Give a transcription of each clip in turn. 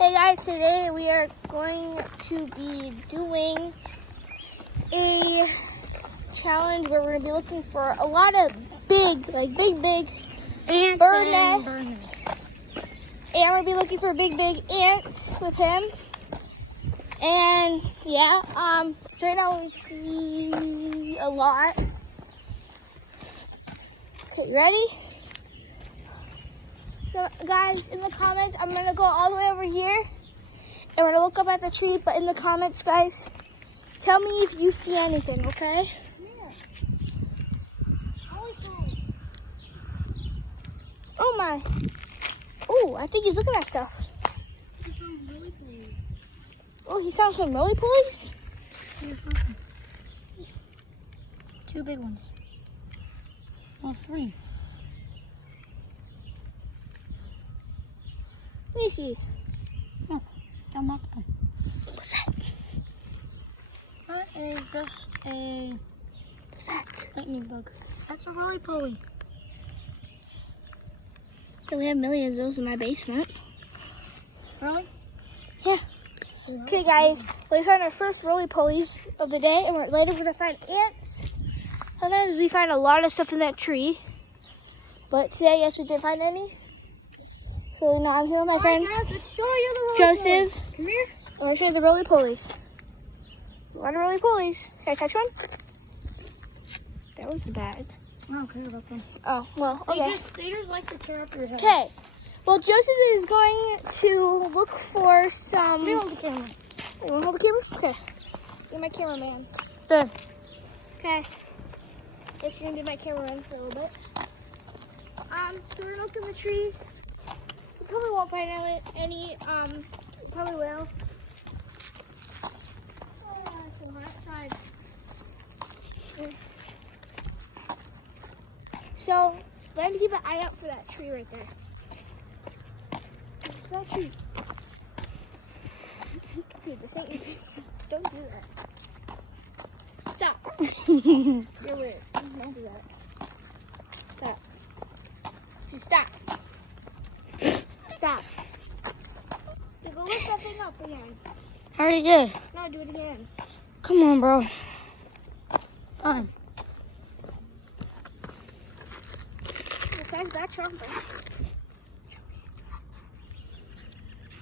Hey guys, today we are going to be doing a challenge where we're going to be looking for a lot of big Ants bird and nests. And we're going to be looking for big ants with him. And yeah, so right now we see a lot. Okay, you ready? So guys, in the comments, I'm gonna go all the way over here and we're gonna look up at the tree, but in the comments, guys, tell me if you see anything, okay? Oh my. Oh, I think he's looking at stuff. Oh, he found some roly-polies? Two big ones. Well, three. Let me see. Look, got multiple. What's that? That is just a What's that? lightning bug. That's a roly-poly. We have millions of those in my basement. Really? Yeah. Okay, guys, we found our first roly-polies of the day, and later we're gonna find ants. Sometimes we find a lot of stuff in that tree, but today, yes, we didn't find any. So now I'm here with my friend Let's show you the Joseph. Come here. I'm gonna show you the roly-polies. A lot of roly-polies. Can I touch one? That was bad. I don't care about them. Oh, well, okay. They just like to tear up your head. Okay. Well, Joseph is going to look for some. Let me hold the camera. You want to hold the camera? Okay. You're my cameraman. There. Okay. Guess you're gonna be my cameraman for a little bit. So we're looking at the trees. We probably won't find any. Probably will. Oh, it's hot outside. So let me keep an eye out for that tree right there. That tree. Dude, this ain't. Don't do that. Stop. You're weird. Don't do that. Stop. Dude, stop. Stop. Dude, go lift that thing up again. I already did. No, do it again. Come on, bro. Fine. Besides that chocolate.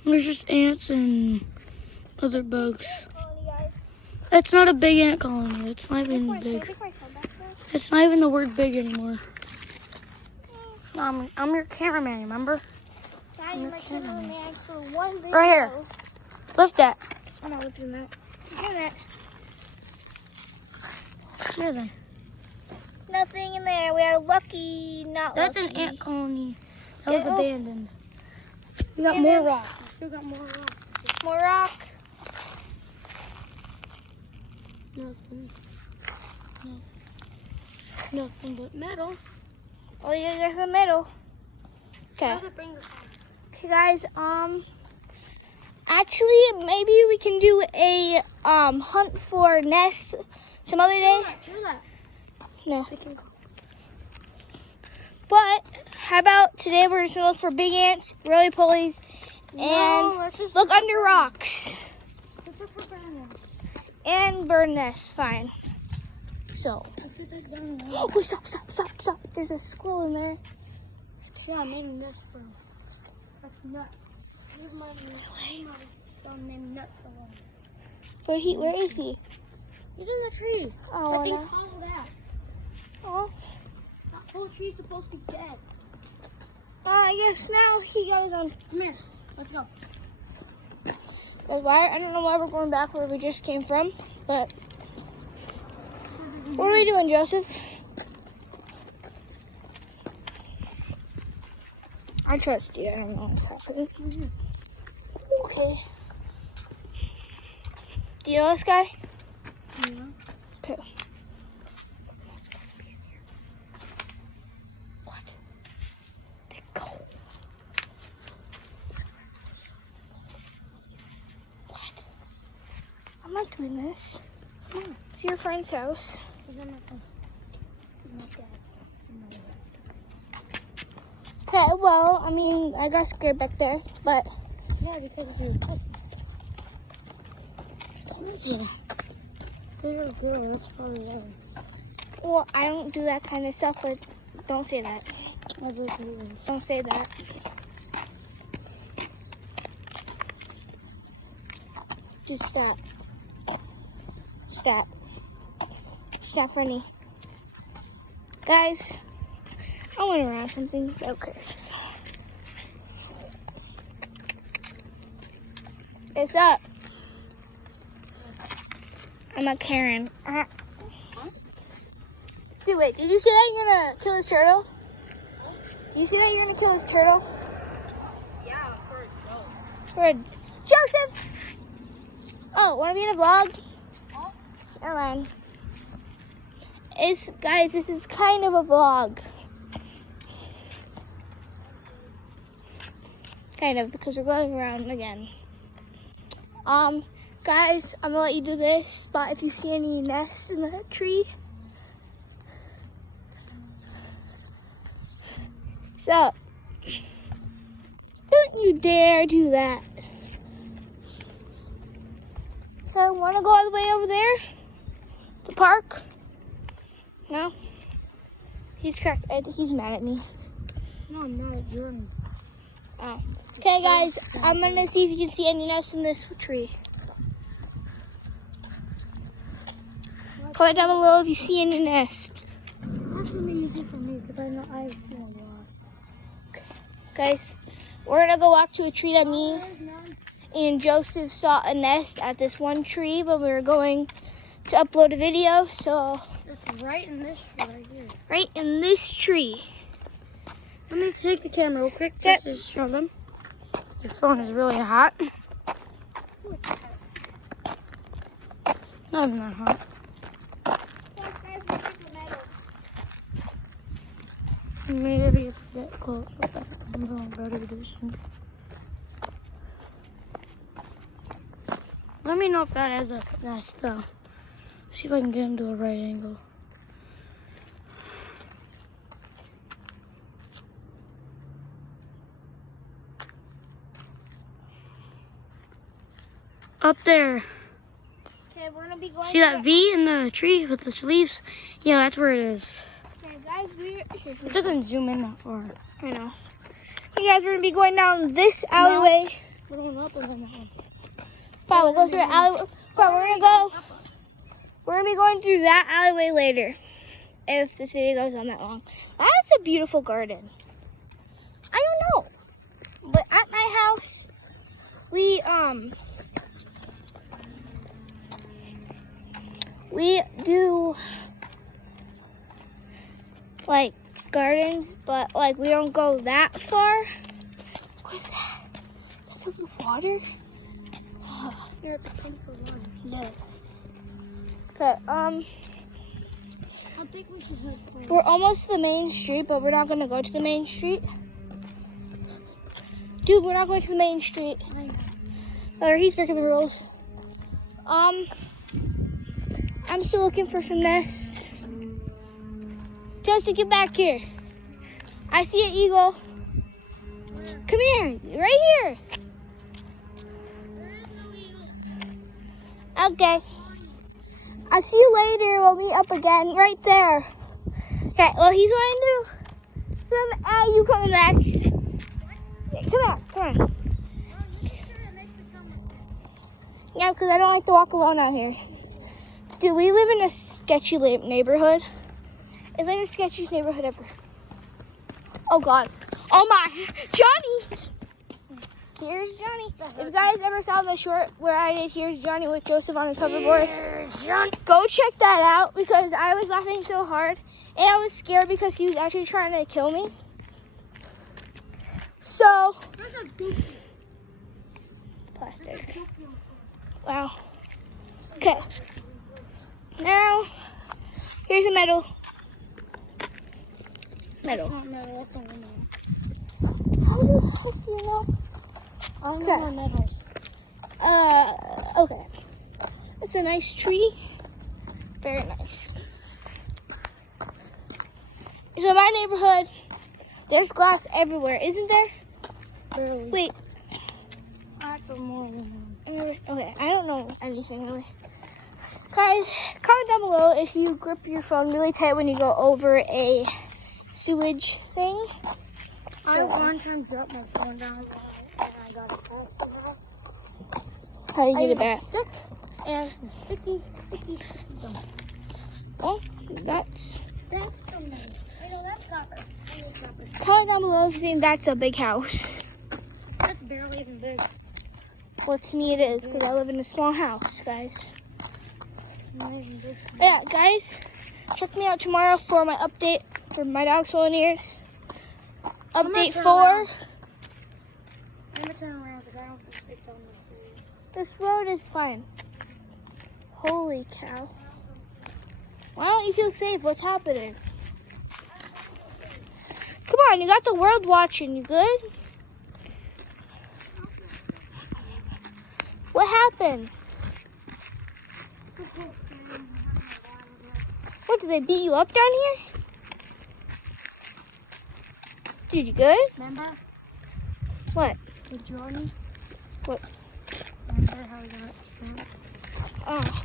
There's just ants and other bugs. It's not a big ant colony. It's not even big. It's not even the word big anymore. I'm your cameraman, remember? I'm your cameraman for one video. Right here. Lift that. I'm not lifting that. Look at There then. nothing in there. We are lucky, not That's lucky. an ant colony. That was Oh. abandoned. We got And more then- rock. We still got more rock. More rock. Nothing. Nothing but metal. Oh, yeah, there's the middle. Okay. Okay, guys. Actually, maybe we can do a hunt for nests some other day. No. But how about today we're just gonna look for big ants, roly-polies, and look under rocks and bird nests. Fine. So. Oh, stop. There's a squirrel in there. Yeah, I made this for him. That's nuts. Leave my stone named Nuts alone. Where is he? He's in the tree. Oh, That thing's no. hollowed out. Oh. That whole tree's supposed to be dead. I guess now he got his own. Come here. Let's go. Why? I don't know why we're going back where we just came from, but what are we doing, Joseph? I trust you. I don't know what's happening. Okay. Do you know this guy? Yeah. Okay. What? They go. What? I'm not doing this. It's your friend's house. Okay, well, I mean, I got scared back there, but Yeah, because you're a pussy. Don't say that. You're a girl, that's probably why. Well, I don't do that kind of stuff, but don't say that. I believe it is. Don't say that. Just stop. Stop. Stop running. Guys, I want to around something. Okay. It's up. I'm a Karen. Dude, wait, did you see that you're gonna kill his turtle? Did you see that you're gonna kill his turtle? Yeah, for a joke. For a Joseph! Oh, wanna be in a vlog? Huh? Never mind. Guys, this is kind of a vlog. Kind of, because we're going around again. Guys, I'm gonna let you do this, but if you see any nests in the tree, so don't you dare do that. So, wanna go all the way over there? The park? No? He's correct. I think he's mad at me. No, I'm not at Jordan. Oh. Okay, guys, I'm gonna see if you can see any nests in this tree. Comment down below if you see any nests. That's gonna be easy for me because I know I've seen a lot. Okay. Guys, we're gonna go walk to a tree that me and Joseph saw a nest at this one tree when we were going to upload a video. So It's right in this tree right here. right in this tree. Let me take the camera real quick just to show them. Your phone is really hot. Not even that hot. Maybe if we get close, I'm going better do soon. Let me know if that has a nest though. See if I can get into a right angle. Up there. Okay, we're gonna be going. See that V in the tree with the leaves? Yeah, that's where it is. Okay, guys, It doesn't zoom in that far. I know. Hey guys, we're gonna be going down this alleyway. We're going up and then down. Fine, we'll go through the alleyway. Fine, we're gonna be going through that alleyway later. If this video goes on that long. That's a beautiful garden. I don't know. But at my house, we do like gardens, but like we don't go that far. What is that? Is that filled with water? Here, it's pink for water. No. Okay, I think we should head for we're almost to the main street, but we're not gonna go to the main street. Dude, we're not going to the main street. Or he's breaking the rules. I'm still looking for some nests. Joseph, get back here. I see an eagle. Come here, right here. Okay. I'll see you later. We'll meet up again right there. Okay, well, he's going to come. You coming back? Yeah, come on, come on. Yeah, because I don't like to walk alone out here. Dude, we live in a sketchy neighborhood. It's like the sketchiest neighborhood ever. Oh, God. Oh, my. Johnny. Here's Johnny. If you guys ever saw the short where I did Here's Johnny with Joseph on his hoverboard, go check that out because I was laughing so hard. And I was scared because he was actually trying to kill me. So, plastic. Wow. Okay. Now, here's a medal. Medal. How the heck do you know? I don't know medals. Okay. It's a nice tree. Very nice. So in my neighborhood, there's glass everywhere, isn't there? Barely. Wait. for more than Okay, I don't know anything really. Guys, comment down below if you grip your phone really tight when you go over a sewage thing. I one time dropped my phone down and I got it back somehow. How do you get it back? Stick and some sticky gum. Oh, that's something. I know that's copper. I know copper. comment down below if you think that's a big house. That's barely even big. Well, to me it is because I live in a small house, guys. Yeah, guys, check me out tomorrow for my update for my dog swollen ears. Update 4. I'm gonna turn around because I don't feel safe on this road. This road is fine. Holy cow. Why don't you feel safe? What's happening? Come on, you got the world watching. You good? What happened? What, did they beat you up down here? Dude, you good? Remember? What? With Jordan? What? Remember how we got shot? Oh.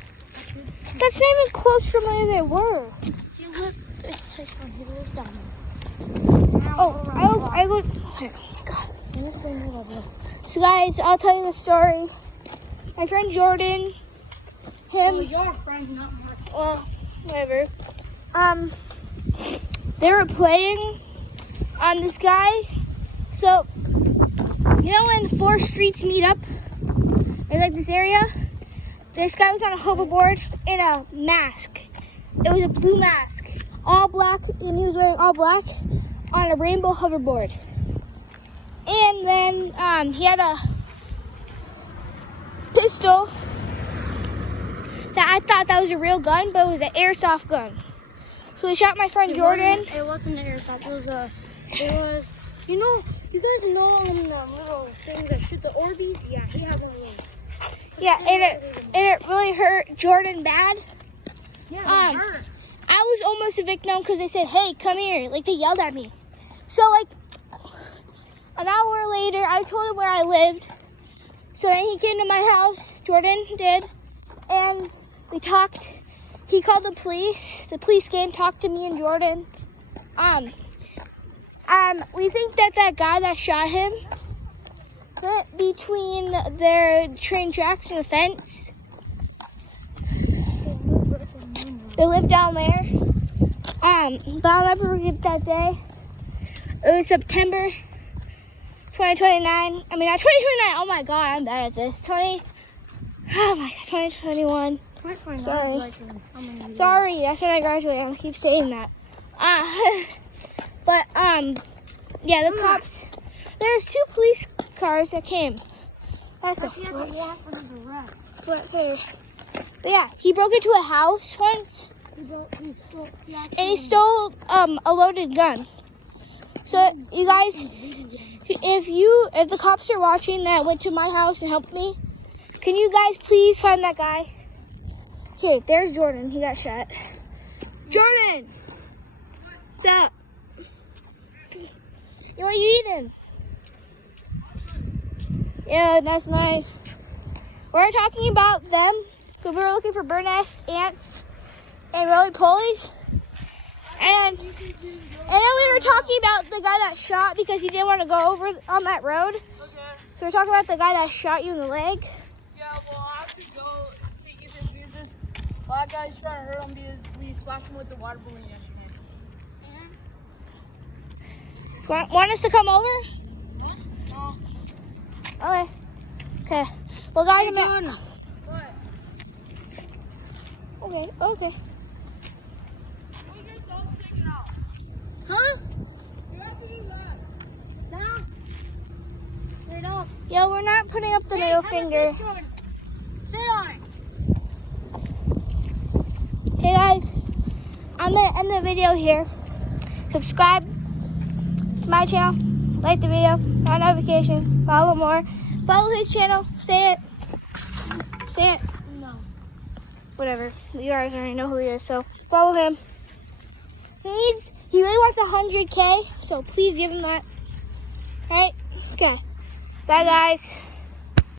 That's not even close from where they were. He lives, it's Tyson, he lives down there. Oh, I would. Oh my God. And this thing is over. So guys, I'll tell you the story. My friend Jordan, Oh, him, your friend, not mine. well, whatever. They were playing on this guy. So, you know when 4 streets meet up in like this area? This guy was on a hoverboard in a mask. It was a blue mask, all black, and he was wearing all black on a rainbow hoverboard. And then he had a pistol that I thought that was a real gun, but it was an airsoft gun. So he shot my friend Jordan. It wasn't an airsoft. It was, you know, you guys know the little things that shoot the Orbeez? Yeah, he had one of those. Yeah, and it really hurt Jordan bad. Yeah, it hurt. I was almost a victim because they said, "Hey, come here!" Like they yelled at me. So like an hour later, I told him where I lived. So then he came to my house. Jordan did, and we talked. He called the police. The police came, talked to me and Jordan. We think that guy that shot him went between their train tracks and the fence. They live down there. But I'll never forget that day. It was September 2029. I mean, not 2029. Oh my God, I'm bad at this. 2021. Sorry. Sorry, that's when I graduated. I'm gonna keep saying that. But yeah, the cops. There's 2 police cars that came. That's a but yeah, he broke into a house once, and he stole a loaded gun. So you guys, if the cops are watching that went to my house and helped me, can you guys please find that guy? Okay, there's Jordan. He got shot. Jordan, what's up? What are you eating? Yeah, that's nice. We're talking about them because we were looking for bird nest, ants, and roly-polies. And then we were talking about the guy that shot because he didn't want to go over on that road. Okay. So we're talking about the guy that shot you in the leg. Yeah, well, I have to go to Ethan because this black guy's trying to hurt him because we splashed him with the water balloon yesterday. Want us to come over? Huh? No. Okay. Okay. Well, guys, What? Okay. Okay. Where's your thumb sticking out? Huh? You have to do that. Down. Straight up. Yeah, we're not putting up the middle finger. Sit on it. Hey guys, I'm gonna end the video here. Subscribe to my channel, like the video, on notifications, follow more. Follow his channel. Say it. Say it. No. Whatever. You guys already know who he is, so follow him. He really wants 100K, so please give him that. Alright? Okay. Bye guys.